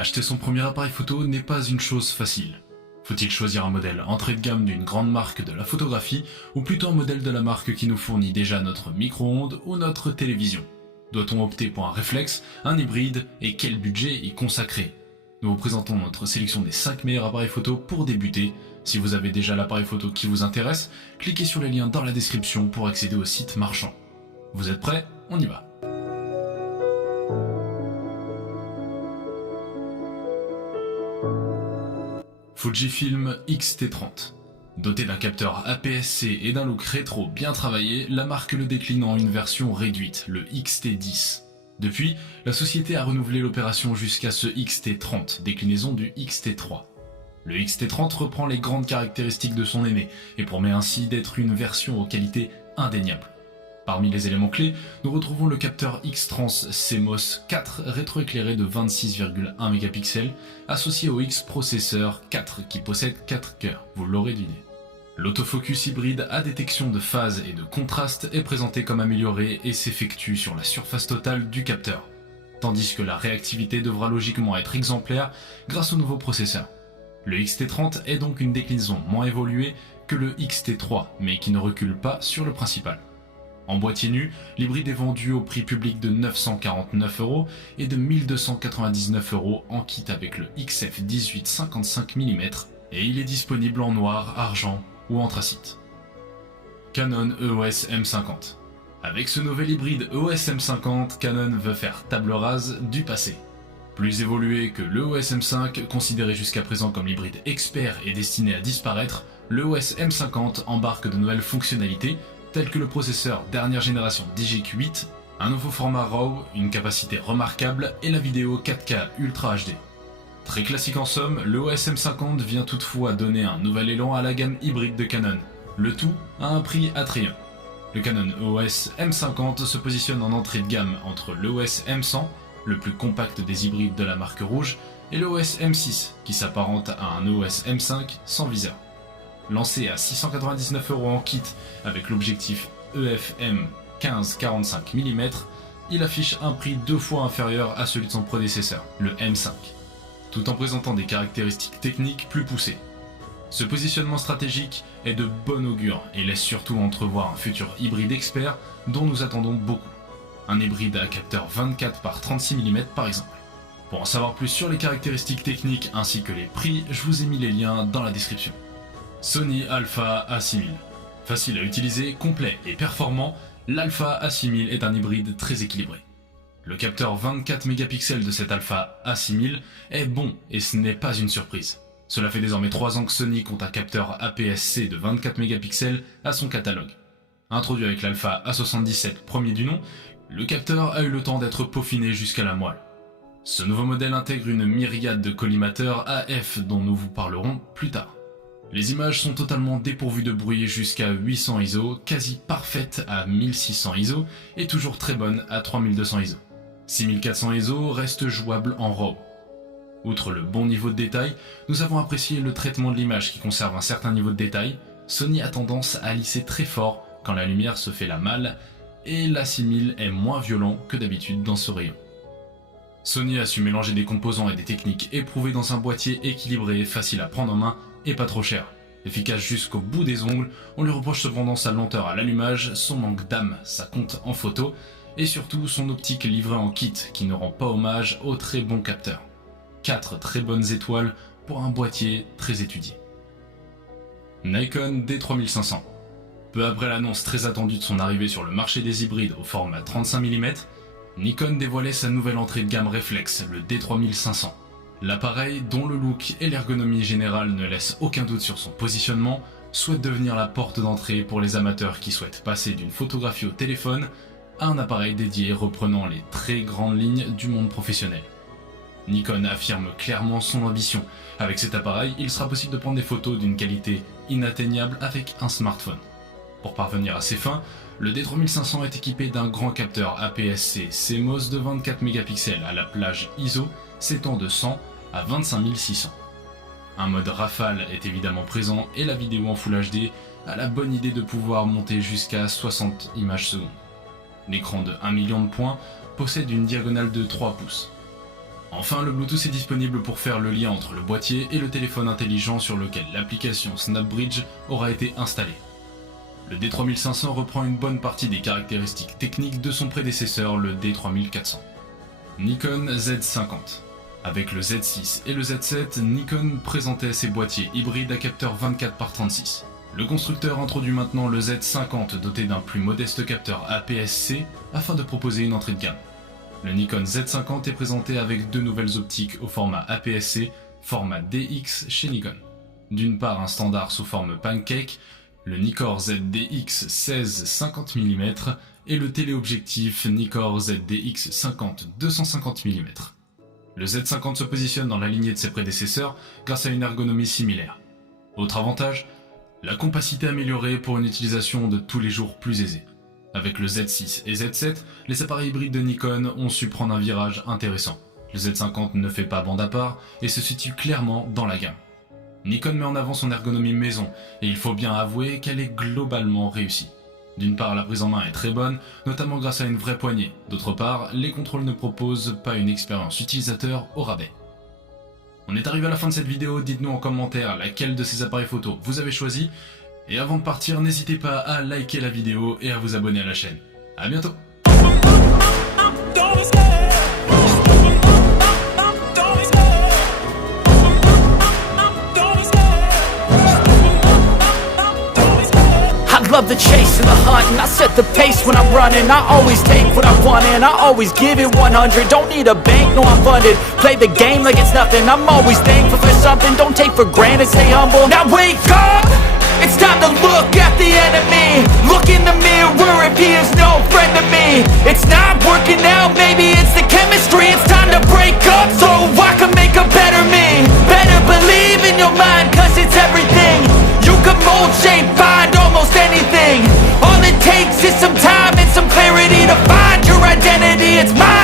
Acheter son premier appareil photo n'est pas une chose facile. Faut-il choisir un modèle entrée de gamme d'une grande marque de la photographie ou plutôt un modèle de la marque qui nous fournit déjà notre micro-ondes ou notre télévision? Doit-on opter pour un réflexe, un hybride et quel budget y consacrer? Nous vous présentons notre sélection des 5 meilleurs appareils photo pour débuter. Si vous avez déjà l'appareil photo qui vous intéresse, cliquez sur les liens dans la description pour accéder au site marchand. Vous êtes prêts? On y va. Fujifilm X-T30. Doté d'un capteur APS-C et d'un look rétro bien travaillé, la marque le décline en une version réduite, le X-T10. Depuis, la société a renouvelé l'opération jusqu'à ce X-T30, déclinaison du X-T3. Le X-T30 reprend les grandes caractéristiques de son aîné et promet ainsi d'être une version aux qualités indéniables. Parmi les éléments clés, nous retrouvons le capteur X-Trans CMOS 4 rétroéclairé de 26,1 mégapixels associé au X-Processeur 4 qui possède 4 cœurs, vous l'aurez deviné. L'autofocus hybride à détection de phase et de contraste est présenté comme amélioré et s'effectue sur la surface totale du capteur, tandis que la réactivité devra logiquement être exemplaire grâce au nouveau processeur. Le X-T30 est donc une déclinaison moins évoluée que le X-T3, mais qui ne recule pas sur le principal. En boîtier nu, l'hybride est vendu au prix public de 949 € et de 1299 € en kit avec le XF18 55 mm et il est disponible en noir, argent ou anthracite. Canon EOS M50. Avec ce nouvel hybride EOS M50, Canon veut faire table rase du passé. Plus évolué que l'EOS M5, considéré jusqu'à présent comme l'hybride expert et destiné à disparaître, l'EOS M50 embarque de nouvelles fonctionnalités tels que le processeur dernière génération Digic 8, un nouveau format RAW, une capacité remarquable et la vidéo 4K Ultra HD. Très classique en somme, le EOS M50 vient toutefois donner un nouvel élan à la gamme hybride de Canon, le tout à un prix attrayant. Le Canon EOS M50 se positionne en entrée de gamme entre l'EOS M100, le plus compact des hybrides de la marque rouge, et l'EOS M6 qui s'apparente à un EOS M5 sans viseur. Lancé à 699 € en kit avec l'objectif EF-M 15-45 mm, il affiche un prix 2 fois inférieur à celui de son prédécesseur, le M5, tout en présentant des caractéristiques techniques plus poussées. Ce positionnement stratégique est de bon augure et laisse surtout entrevoir un futur hybride expert dont nous attendons beaucoup. Un hybride à capteur 24 par 36 mm par exemple. Pour en savoir plus sur les caractéristiques techniques ainsi que les prix, je vous ai mis les liens dans la description. Sony Alpha A6000. Facile à utiliser, complet et performant, l'Alpha A6000 est un hybride très équilibré. Le capteur 24 mégapixels de cet Alpha A6000 est bon et ce n'est pas une surprise. Cela fait désormais 3 ans que Sony compte un capteur APS-C de 24 mégapixels à son catalogue. Introduit avec l'Alpha A77 premier du nom, le capteur a eu le temps d'être peaufiné jusqu'à la moelle. Ce nouveau modèle intègre une myriade de collimateurs AF dont nous vous parlerons plus tard. Les images sont totalement dépourvues de bruit jusqu'à 800 ISO, quasi parfaites à 1600 ISO et toujours très bonnes à 3200 ISO. 6400 ISO reste jouable en RAW. Outre le bon niveau de détail, nous avons apprécié le traitement de l'image qui conserve un certain niveau de détail. Sony a tendance à lisser très fort quand la lumière se fait la malle et l'A6000 est moins violent que d'habitude dans ce rayon. Sony a su mélanger des composants et des techniques éprouvées dans un boîtier équilibré, facile à prendre en main et pas trop cher. Efficace jusqu'au bout des ongles, on lui reproche cependant sa lenteur à l'allumage, son manque d'âme, sa compte en photo, et surtout son optique livrée en kit qui ne rend pas hommage au très bon capteur. 4 très bonnes étoiles pour un boîtier très étudié. Nikon D3500. Peu après l'annonce très attendue de son arrivée sur le marché des hybrides au format 35 mm, Nikon dévoilait sa nouvelle entrée de gamme réflexe, le D3500. L'appareil, dont le look et l'ergonomie générale ne laissent aucun doute sur son positionnement, souhaite devenir la porte d'entrée pour les amateurs qui souhaitent passer d'une photographie au téléphone à un appareil dédié reprenant les très grandes lignes du monde professionnel. Nikon affirme clairement son ambition. Avec cet appareil, il sera possible de prendre des photos d'une qualité inatteignable avec un smartphone. Pour parvenir à ses fins, le D3500 est équipé d'un grand capteur APS-C CMOS de 24 mégapixels à la plage ISO s'étend de 100 à 25 600. Un mode rafale est évidemment présent et la vidéo en Full HD a la bonne idée de pouvoir monter jusqu'à 60 images secondes. L'écran de 1 million de points possède une diagonale de 3 pouces. Enfin, le Bluetooth est disponible pour faire le lien entre le boîtier et le téléphone intelligent sur lequel l'application SnapBridge aura été installée. Le D3500 reprend une bonne partie des caractéristiques techniques de son prédécesseur, le D3400. Nikon Z50. Avec le Z6 et le Z7, Nikon présentait ses boîtiers hybrides à capteur 24x36. Le constructeur introduit maintenant le Z50 doté d'un plus modeste capteur APS-C afin de proposer une entrée de gamme. Le Nikon Z50 est présenté avec deux nouvelles optiques au format APS-C, format DX chez Nikon. D'une part un standard sous forme pancake, le Nikkor ZDX 16 50 mm et le téléobjectif Nikkor ZDX 50 250 mm. Le Z50 se positionne dans la lignée de ses prédécesseurs grâce à une ergonomie similaire. Autre avantage, la compacité améliorée pour une utilisation de tous les jours plus aisée. Avec le Z6 et Z7, les appareils hybrides de Nikon ont su prendre un virage intéressant. Le Z50 ne fait pas bande à part et se situe clairement dans la gamme. Nikon met en avant son ergonomie maison et il faut bien avouer qu'elle est globalement réussie. D'une part, la prise en main est très bonne, notamment grâce à une vraie poignée. D'autre part, les contrôles ne proposent pas une expérience utilisateur au rabais. On est arrivé à la fin de cette vidéo, dites-nous en commentaire laquelle de ces appareils photo vous avez choisi. Et avant de partir, n'hésitez pas à liker la vidéo et à vous abonner à la chaîne. A bientôt! Love the chase and the hunt, and I set the pace when I'm running. I always take what I want and I always give it 100. Don't need a bank, no I'm funded. Play the game like it's nothing. I'm always thankful for something. Don't take for granted, stay humble. Now wake up! It's time to look at the enemy. Look in the mirror if he is no friend to me. It's not working out, maybe it's the chemistry. It's time to break up so I can make a better me. Better believe in your mind, cause it's everything. You can mold, shape, find almost anything. All it takes is some time and some clarity to find your identity. It's mine.